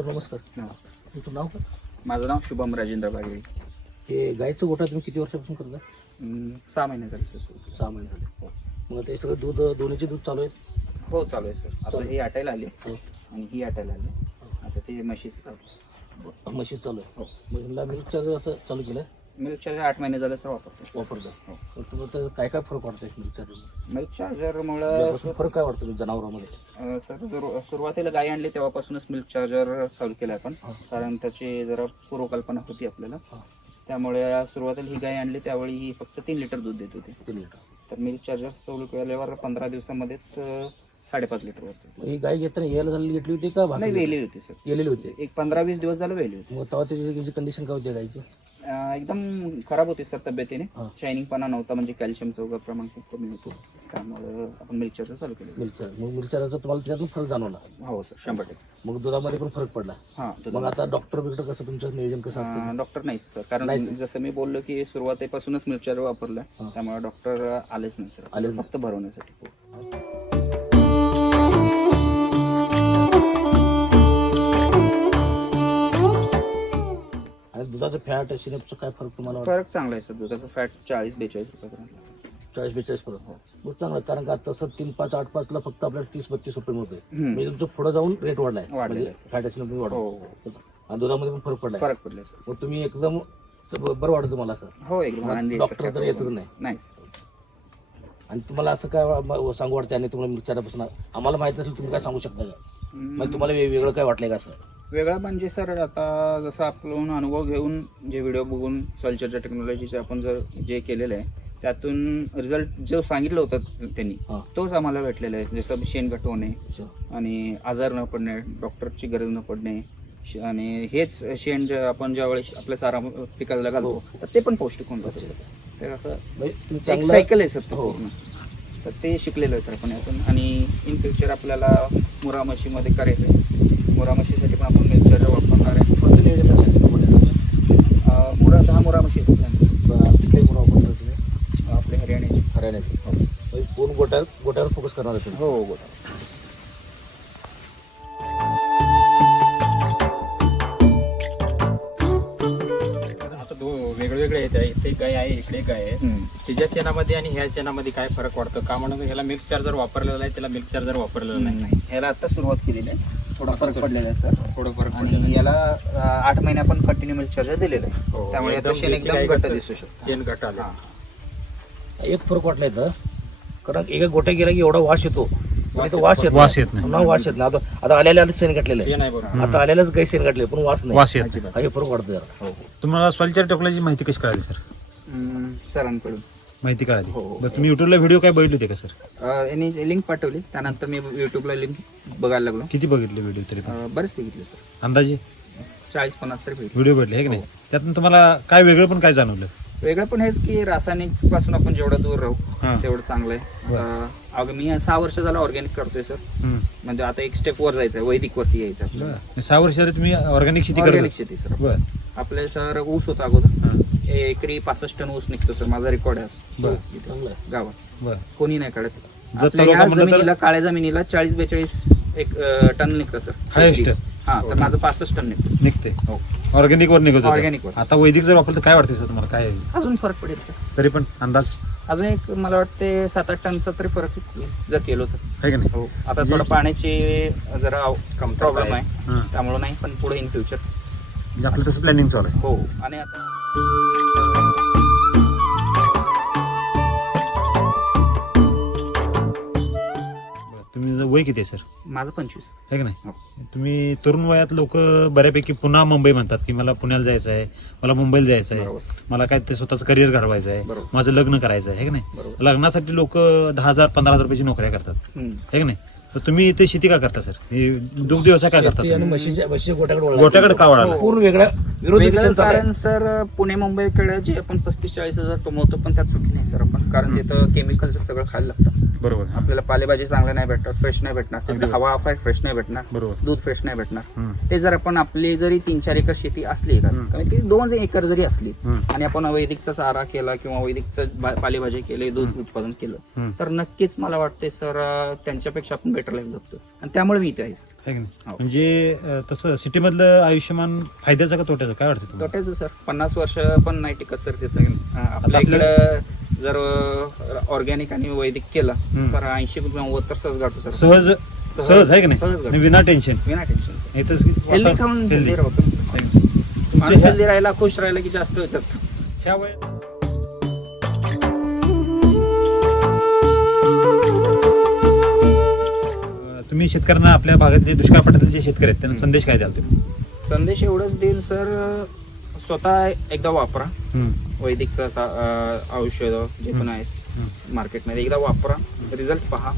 Sir नमस्कार. नमस्कार. तुमचं नाव काय? माझं नाव शुभम राजेंद्र बागवे. हे गायचं गोठा तुम्ही किती वर्षापासून करता? 6 महिने झाले सर. 6 महिने झाले. मग ते सगळं दूध दोन्हीचे दूध चालू आहेत? हो चालू आहे सर. आता ही आटायला आली हो. आणि ही आटायला आली. आता ते म्हशीचं चालू आहे. म्हशी चालू आहे. हो. मग ह्याला मिल्क चार्जर असं चालू केलं? मिल्क चार्जर 8 महिने झाले सर वापरतो. वापरता? हो. मग तुम्हाला काय काय फरक वाटतोय मिल्क चार्जर? मिल्क चार्जरमुळं फरक काय वाटतो जनावरांमध्ये? सर सुरुवातीला गाय आणली तेव्हापासूनच मिल्क चार्जर चालू केलं आपण. हा. कारण त्याची जरा पूर्वकल्पना होती आपल्याला. हा. त्यामुळे सुरुवातीला ही गाय आणली त्यावेळी ही फक्त 3 लिटर दूध देत होती. 3 लिटर. तर मिल्क चार्जर चालू केल्यावर 15 दिवसामध्येच 5.5 लिटर वरती. ही गाय घेताना यायला झाली घेतली होती का नाही, वेली होती सर. गेलेली होती? एक 15-20 दिवस झालं वेली होती. मग तेव्हा त्याची कंडिशन काय होती गायची? एकदम खराब होती सर तब्येतीने. हा. शायनिंगपणा नव्हता, म्हणजे कॅल्शियमचं वगैरे प्रमाण खूप कमी होतं. त्यामुळे आपण मिल्क चार्जर चालू केलं. Milk charger. मग मिल्क चार्जरचा तुम्हाला त्यातून फरक जाणवला? हो सर, 100%. मग दुधामध्ये पण फरक पडला? हां. मग आता डॉक्टर बिक्टर कसं तुमचं नियोजन कसं असतं? डॉक्टर नाहीच सर, कारण जसं मी बोललो की सुरुवातीपासूनच मिल्क चार्जर वापरलं. हा. त्यामुळे डॉक्टर आलेच नाही सर. आलेच नाही. फक्त भरवण्यासाठी. आणि दुधाचं फॅट सिरपचं काय फरक तुम्हाला वाटतं? फरक चांगला आहे सर. दुधाचं फॅट 40-42 रुपयापर्यंत. 40-42 पर्यंत. मग चांगलं आहे, कारण का तसं 3-5, 8-5 ला फक्त आपल्याला 30-32 रुपये मिळतोय. हम्म. म्हणजे तुमचं पुढे जाऊन रेट वाढलाय, वाढलेला म्हणजे आहे. फॅट सिरप वाढला. हो. आणि दुधामध्ये पण फरक पडलाय. फरक पडले सर. मग तुम्ही एकदम बरं वाटतं तुम्हाला असं? हो, एकदम आनंदी आहे डॉक्टर सर. तर येतच नाही. नाही सर. आणि तुम्हाला असं काय सांगू वाटतं आणि तुम्हाला विचारापासून आम्हाला माहित असेल, तुम्ही काय सांगू शकता का? म्हणजे तुम्हाला वेगळं काय वाटलंय का असं? वेगळं म्हणजे सर, आता जसं आपण अनुभव घेऊन जे व्हिडिओ बघून सॉइलच्या टेक्नॉलॉजीचे आपण जर जे केलेलं आहे त्यातून रिझल्ट जो सांगितलं होतं त्यांनी हा. तोच आम्हाला भेटलेला आहे. जसं शेणघट होणे अच्छा. आणि आजार न पडणे, डॉक्टरची गरज न पडणे, आणि हेच शेण जे आपण ज्यावेळेस आपल्या चारा पिकाला घालतो तर ते पण पौष्टिक होऊन जातं सर. तर असं म्हणजे तुम्ही एक चांगलं सायकल आहे सर ते हो. पूर्ण. तर ते शिकलेलं आहे सर आपण यातून. आणि इन फ्युचर आपल्याला मुरा म्हशीमध्ये करायचं आहे. मुरा म्हशीसाठी पण आपण मिल्क चार्जर वापरणार आहे. कोणतं नियोजन असेल तुम्हाला? मुरा 10 मुरा म्हशी आहेत आपल्या. कुठले गुण वापरणार तुम्ही? आपले हरियाणाचे. हरियाणाचे. म्हणजे पूर्ण गोट्यावर फोकस करणार आहे तुम्ही? हो, गोटा. आता वेगवेगळे आहेत. ते गाय आहे, इकडे गाय आहे. तिच्या शेणामध्ये आणि ह्या शेणामध्ये काय फरक वाटतं का? म्हणून ह्याला मिल्क चार्जर वापरलेला आहे, त्याला मिल्क चार्जर वापरलेलं नाही. नाही, ह्याला आता सुरुवात केलेली आहे. थोडा फरक पडलेला आहे सर. थोडं फरक पडलेलं आणि आहे. याला 8 महिने आपण कंटिन्यू मिल्क चार्जर दिलेलं आहे. हो, त्यामुळे याचं शेण देशी एकदम गाय घट्ट घट्ट दिसू शकतं. शेण घट आलं. हा. एक फरक वाटला इथं, कारण एका गोट्या गेला की एवढा वास येतो. वास वास येत येत नाही. पुन्हा वास येत नाही. आता आलेल्याला शेण घातलेलं आहे. शेण आहे बरोबर. आता आलेल्याच गाय शेण घातले पण वास नाही. वास येत नाही. हा, हे फरक वाटतो जरा. हो. तुम्हाला सॉइलच्या टेक्नॉलॉजी माहिती कशी कळाली सर? सरांकडून. माहिती कळाली. हो. बरं, तुम्ही युट्यूबला व्हिडिओ काय बघितले होते का सर? यांनी लिंक पाठवली, त्यानंतर मी युट्यूबला लिंक बघायला लागलो. किती बघितले व्हिडिओ तरी पण? बरेच बघितले सर. अंदाजे 40-50 तरी बघितले. व्हिडिओ भेटले आहे की नाही? त्यातून तुम्हाला काय वेगळं पण काय जाणवलं? वेगळं पण हेच की रासायनिक पासून आपण जेवढं दूर राहू हा. तेवढं चांगलं आहे. अगं मी 6 वर्ष झालं ऑर्गॅनिक करतोय सर. हम्म. म्हणजे आता एक स्टेप वर जायचं, वैदिक वरती यायचं आपल्याला. बरं. 6 वर्ष तुम्ही ऑर्गॅनिक शेती ऑर्गॅनिक करत? शेती सर. बरं. आपले सर ऊस होता अगोदर. हां. एकरी 65 टन ऊस निघतो सर. माझा रेकॉर्ड आहे बरं. इथं चांगलं आहे. गावात. बरं. कोणी नाही काढत. जर आपल्या तालुका ह्या म्हणलं तर- जमिनीला, काळ्या जमिनीला 40-42 एक टन निघतं सर. हायेस्ट हा, तर माझं 65 टन निघतं. निघते. हो. ऑर्गॅनिक वर निघत होतं. ऑर्गॅनिक वर. आता वैदिक जर वापरलं तर काय वाटतं सर तुम्हाला? काय अजून फरक पडेल सर. तरी पण अंदाज अजून एक मला वाटते 7-8 टनचा तरी फरक येईल जर केलो तर. आहे की नाही? हो. आता थोडं पाण्याची जरा प्रॉब्लेम आहे, हां. त्यामुळे नाही, पण पुढे इन फ्युचर म्हणजे आपलं तसं प्लॅनिंग चालू आहे. हो. आणि आता बरं. तुम्ही वय किती आहे सर? माझं 25. आहे की नाही? हो. तुम्ही तरुण वयात लोक बऱ्यापैकी पुन्हा मुंबई म्हणतात की मला पुण्याला जायचं आहे, मला मुंबईला जायचं आहे, बरोबर. मला काय ते स्वतःचं करिअर घडवायचं आहे, बरोबर. माझं लग्न करायचं आहे की नाही? बरोबर. लग्नासाठी लोक 10,000 15,000 रुपयाची नोकऱ्या करतात, आहे की नाही? तर तुम्ही इथे शेती का करता सर? हे दुग्ध व्यवसाय काय करता शेती आणि तुम्ही? म्हशीच्या गोट्याकडे वळला. गोट्याकडे का वळाला? हो. पूर्ण वेगळ्या विरोधी वेगळं दिशेने चाललंय. कारण सर, पुणे मुंबईकडे जे आपण 35-40 हजार कमवतो पण त्यात सुखी नाही सर आपण, कारण तिथं केमिकलचं सगळं खायला लागतं. बरोबर. आपल्याला पालेभाजी चांगल्या नाही भेटणार, फ्रेश नाही भेटणार, अगदी तिकडे हवा फ्रेश नाही भेटणार, बरोबर. दूध फ्रेश नाही भेटणार. हम्म. ते जर आपण आपली जरी 3-4 एकर शेती असली का, हम्म. कमीत कमी 2 एकर जरी असली हम्म. आणि आपण वैदिकचा चारा केला किंवा वैदिकचं पालेभाजी केली, दूध उत्पादन केलं, हम्म. तर नक्कीच मला वाटते सर त्यांच्यापेक्षा आपण बेटर लाईफ जगतो. आणि त्यामुळे मी इथे आहे सर. आहे की नाही? हो. म्हणजे तसं सिटीमधलं आयुष्यमान फायद्याचं का तोट्याचं काय वाटतं तुम्हाला? तोट्याचं सर 50 वर्ष पण नाही टिकत सर तिथं. आपल्या इकडं जर ऑर्गॅनिक आणि वैदिक केलं हम्म. तर 80-90 तर सहज गाठू सर. सहज आहे की सहज नाही? गाठू. आणि विना टेन्शन. विना टेन्शन सर. इथंच हेल्दी खाऊन healthy. हेल्दी राहतो ना सर. तुमच्या माणूस ह्या- हेल्दी राहिला, खुश राहिला की जास्त वेळ जगतो. ह्या वयात तुम्ही शेतकऱ्यांना आपल्या भागातले दुष्काळ पट्ट्यातले जे शेतकरी आहेत त्यांना संदेश काय द्याल तुम्ही? संदेश एवढंच देईल सर, स्वतः एकदा वापरा हम्म. वैदिकचं औषध जे पण आहेत मार्केटमध्ये, एकदा वापरा, रिझल्ट पहा,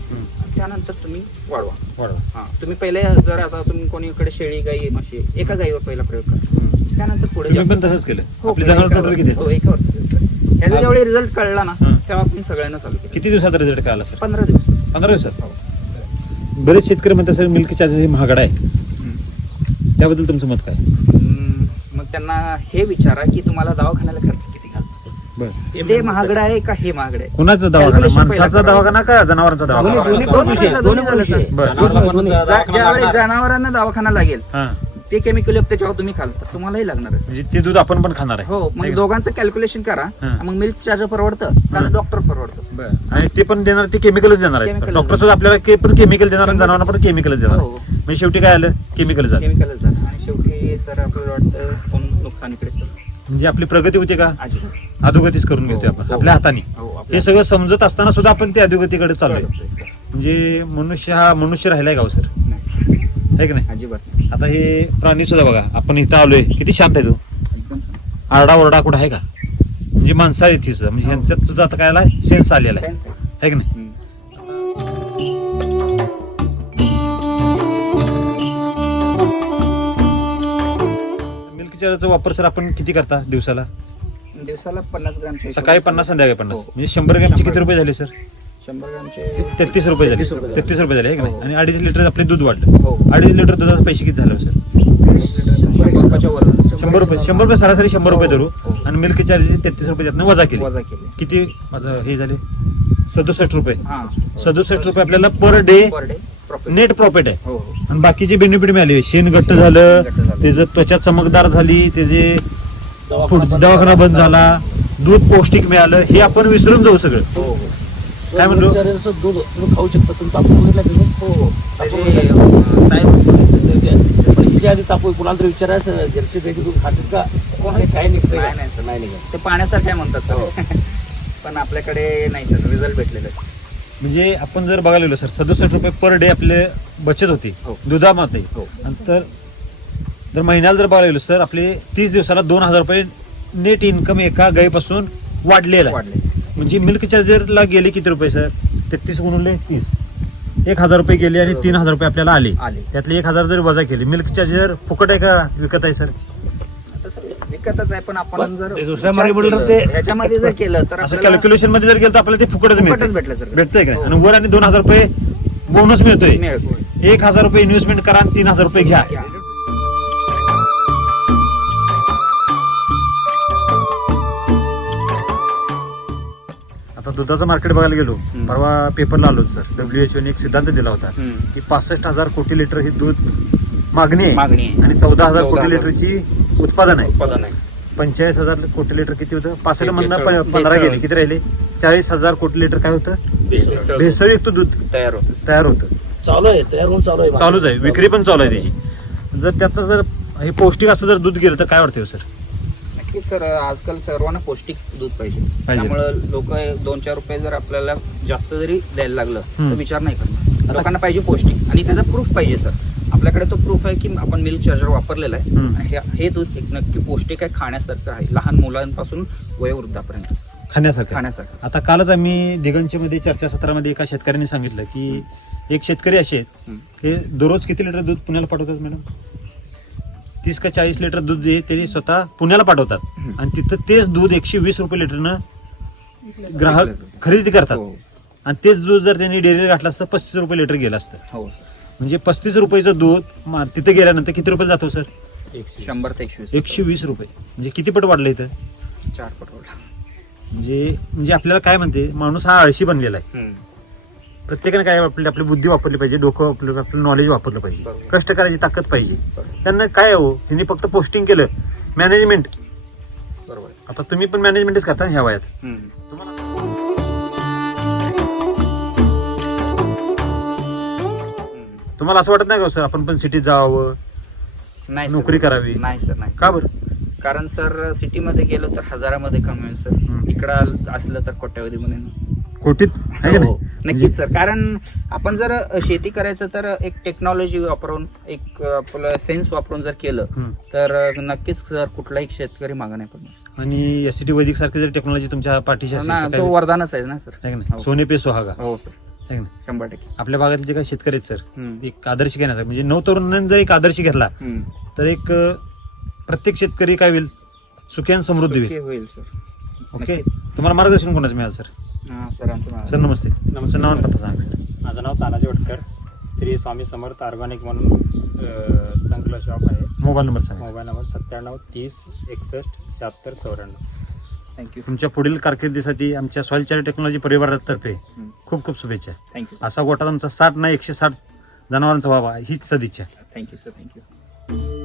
त्यानंतर तुम्ही वाढवा. वाढवा. हा, तुम्ही पहिले जर आता तुम्ही कोणीकडे शेळी गाई म्हशी एका गाईवर पहिला प्रयोग करा, त्यानंतर पुढे तुम्ही जास्त- पण तसंच केलं. हो, आपले पहिले जनावर एकावर- टोटल किती हो, आहेत? एकावर केलं सर. ह्याचा ज्यावेळी रिझल्ट कळला ना, हं. तेव्हा आपण सगळ्यांना चालू केलं. किती दिवसात रिझल्ट कळाला सर? 15 दिवस. 15 दिवसात. बरेच शेतकरी म्हणतात सर मिल्क चार्जर हे महागडा आहे, त्याबद्दल तुमचं मत काय? मग त्यांना हे विचारा की तुम्हाला दवाखान्याला खर्च किती घालतो. बरं. ते महागडं आहे का हे महागडं आहे? कुणाचा दवाखाना? Calculation पहिला माणसाचा करायचं. दवाखाना का जनावरांचा दवाखाना? दोन्ही दोन्ही विषय आहे. दोन्ही झालं सर. बरं. ज्यावेळी जनावरांना दवाखाना लागेल हा. ते केमिकल युक्त जेव्हा तुम्ही खाल तर तुम्हालाही लागणार आहे. म्हणजे ते दूध आपण पण खाणार आहे. हो, मग दोघांचं कॅल्क्युलेशन करा. हं. मग मिल्क चार्जर परवडतं का हं. डॉक्टर परवडतं? बरं. आणि ते पण देणार, ते केमिकलच देणार आहे. Chemical डॉक्टर सुद्धा आपल्याला पण केमिकल देणार आणि जनावरांना पण केमिकलच देणार आहे. हो. म्हणजे शेवटी काय आलं? केमिकल झालं. केमिकलच झालं आणि शेवटी सर आपल्याला वाटतं कोण नुकसानीकडे चाललं. म्हणजे आपली प्रगती होते का? अजिबात. अधोगतीच करून घेतोय आपण हो. आपल्या हाताने. हो, हे सगळं समजत असताना सुद्धा आपण ते अधोगतीकडे चाललोय. चालतंय. म्हणजे मनुष्य हा मनुष्य राहिलाय का हो सर? नाही, आहे की नाही? अजिबात नाही. आता हे प्राणी सुद्धा बघा, आपण इथं आलोय, किती शांत आहे तो. एकदम आरडा ओरडा कुठं आहे का? म्हणजे माणसाळी ती सुद्धा, म्हणजे यांच्यात सुद्धा आता काय सेन्स आलेला आहे. Sense आहे. आहे की नाही? हं. मिल्क चार्जरचा वापर सर आपण किती करता दिवसाला? दिवसाला 50 ग्रामचे सकाळी 50, संध्याकाळी 50. हो. म्हणजे 100 ग्रॅमचे 100 किती रुपये झाले सर? 100 ग्रामचे 33 रुपये झाले. 33 रुपये. 33 रुपये झाले आहे की नाही? हो. आणि 2.5 लिटर आपले दूध वाढलं. हो. 2.5 लिटर दुधाचे पैसे किती झाले हो सर? 100 वर 100 रुपये. 100 रुपये सरासरी 100 रुपये धरू. हो. आणि मिल्क चार्जेस 33 रुपये त्यातनं वजा केले. वजा केले. किती माझं हे झाले? 67 रुपये. हा 67 रुपये आपल्याला per day per day profit. Net profit आहे. हो हो. आणि बाकीचे बेनिफिट मिळाले. शेण घट्ट झालं, घट्ट झालं. त्याचं त्वचा चमकदार झाली, त्याचे दवाखाना दवाखाना बंद झाला, दूध पौष्टिक मिळालं, हे आपण विसरून जाऊ सगळं. हो हो. काय म्हणलो? विचारायचं दूध तुम्ही खाऊ शकता. तुम्ही तापू बघितलं का? हो हो. तापू त्याचे, बघितलं? साहेब पण हिच्या आधी तापू कुणाला तरी विचारायचं जर्सी गायची दूध खातात का? कोणाच काय निघतं नाही, नाही, सर. नाही निघत. ते पाण्यासारखं आहे म्हणतात सर. पण आपल्याकडे नाही सर, रिझल्ट भेटलेले आहेत. म्हणजे आपण जर बघायला गेलो सर 67 रुपये पर डे आपले बचत होती हो. दुधामध्ये. हो. आणि तर जर महिन्याला जर बघायला गेलो सर आपले 30 दिवसाला 2,000 रुपये नेट इन्कम एका गायीपासून वाढलेला आहे. वाढले. म्हणजे मिल्क चार्जरला गेले किती रुपये सर? 33 गुणुले 30, 1,000 रुपये गेले आणि 3,000 रुपये आपल्याला आले. त्यातले 1,000 जरी वजा केले. मिल्क चार्जर फुकट आहे का विकत आहे सर? आता सर विकतच आहे, पण आपण पण जर ते दुसऱ्या मार्गी बोललं तर ते- ह्याच्यामध्ये जर केलं तर असं आपल्याला कॅल्क्युलेशन मध्ये जर गेलं तर आपल्याला ते फुकटच फुकटच मिळतं. भेटलं सर. भेटतंय का? हो. आणि वर आणि 2,000 रुपये बोनस मिळतोय. मिळतो. 1,000 रुपये इन्व्हेस्टमेंट करा आणि 3,000 रुपये घ्या. घ्या. आता दुधाचं मार्केट बघायला गेलो, हम्म. परवा पेपरला आलो सर, WHO ने एक सिद्धांत दिला होता हम्म. की 65,000 कोटी लिटर ही दूध मागणी आहे मागणी आहे. आणि 14,000 कोटी 14,000 लिटरची उत्पादन आहे. उत्पादन आहे. 45,000 कोटी लिटर किती होतं? 65 मधनं भेसळ. 15 गेले, भेसळ. किती राहिले? 40,000 कोटी लिटर काय होतं? भेसळ. भेसळयुक्त दूध तयार होतं. तयार होतं. चालू आहे, तयार होऊन चालू आहे. चालूच आहे, विक्री पण चालू आहे त्याची. जर त्यातनं जर हे पौष्टिक असं जर दूध गेलं तर काय वाटतं सर? नक्कीच सर, आजकाल सर्वांना पौष्टिक दूध पाहिजे. पाहिजे. त्यामुळे लोक 2-4 रुपये जर आपल्याला जास्त जरी द्यायला लागलं तर हम्म. विचार नाही करणार. लोकांना पाहिजे पौष्टिक आणि त्याचा प्रूफ पाहिजे सर. आपल्याकडे तो प्रूफ आहे की आपण मिल्क चार्जर वापरलेला आहे. हम्म. आणि हे दूध एक नक्की पौष्टिक आहे, खाण्यासारखं आहे, लहान मुलांपासून वयोवृद्धापर्यंत खाण्यासारखं. खाण्यासारखं. आता कालच आम्ही दिगंजमध्ये चर्चासत्रामध्ये एका शेतकऱ्यांनी सांगितलं की एक शेतकरी असे आहेत, हम्म. हे दररोज किती लिटर दूध पुण्याला पाठवतात मॅडम? 30 का 40 लिटर दूध जे ते स्वतः पुण्याला पाठवतात. हम्म. आणि तिथं तेच दूध 120 रुपये लिटरनं ग्राहक खरेदी करतात. हो. आणि तेच दूध जर त्यांनी डेअरीला घातलं असतं 35 रुपये लिटर गेलं असतं. हो सर. म्हणजे 35 रुपयाचं दूध तिथे गेल्यानंतर किती रुपये जातो सर? 100 ते 120. 120 रुपये. म्हणजे किती पट वाढलं इथं? 4 पट वाढला. म्हणजे आपल्याला काय म्हणते, माणूस हा आळशी बनलेला आहे. प्रत्येकाने काय आपली बुद्धी वापरली पाहिजे, डोकं आपलं नॉलेज वापरलं पाहिजे, बरोबर. कष्ट करायची ताकद पाहिजे. बरोबर. त्यांना काय हो, ह्यांनी फक्त पोस्टिंग केलं, मॅनेजमेंट. बरोबर. आता तुम्ही पण मॅनेजमेंटच करता ह्या वयात. हम्म. तुम्हाला असं वाटत नाही का सर आपण पण सिटीत जावं, नाही सर. नोकरी करावी? नाही सर, नाही का सर. बरं? कारण सर सिटीमध्ये गेलो तर हजारामध्ये कमवेल सर. इकडं असलं तर कोट्यावधीमध्ये नाही. खोटीत आहे का हो. नाही? नक्कीच सर. कारण आपण जर शेती करायचं तर एक टेक्नॉलॉजी वापरून, एक आपलं सेन्स वापरून जर केलं तर नक्कीच सर कुठलाही शेतकरी मागं नाही पडणार. आणि एसटी वैदिक सारखी जर टेक्नॉलॉजी तुमच्या पाठीशी असेल तर तो काय- वरदानच आहे ना सर. आहे का नाही? हो. सोने पे सुहागा. हो सर, आहे का नाही? 100%. आपल्या भागातले जे काही शेतकरी आहेत सर, हम्म. एक आदर्श घेण्याचा म्हणजे 9 तरुणांनी जर एक आदर्श घेतला हम्म. तर एक प्रत्येक शेतकरी काय होईल, सुखी आणि समृद्धी सुखी होईल. होईल सर. ओके. नक्कीच. तुम्हाला मार्गदर्शन कोणाचं मिळालं सर? हा, सरांचं नाव. सर नमस्ते. नमस्ते नाव आणि सर. पत्ता सांगा सर. माझं नाव तानाजी वटकर. श्री स्वामी समर्थ ऑर्गॅनिक म्हणून संकल शॉप आहे. मोबाईल नंबर सांगा सर. Mobile number 97 30 61 76 94. थँक्यू. तुमच्या पुढील कारकिर्दीसाठी आमच्या सॉइल चार्ट टेक्नॉलॉजी परिवारातर्फे हम्म. खूप खूप शुभेच्छा. Thank you sir. असा गोटा तुमचा 60 नाही 160 जनावरांचा व्हावा हीच सदिच्छा. Thank you sir. थँक्यू.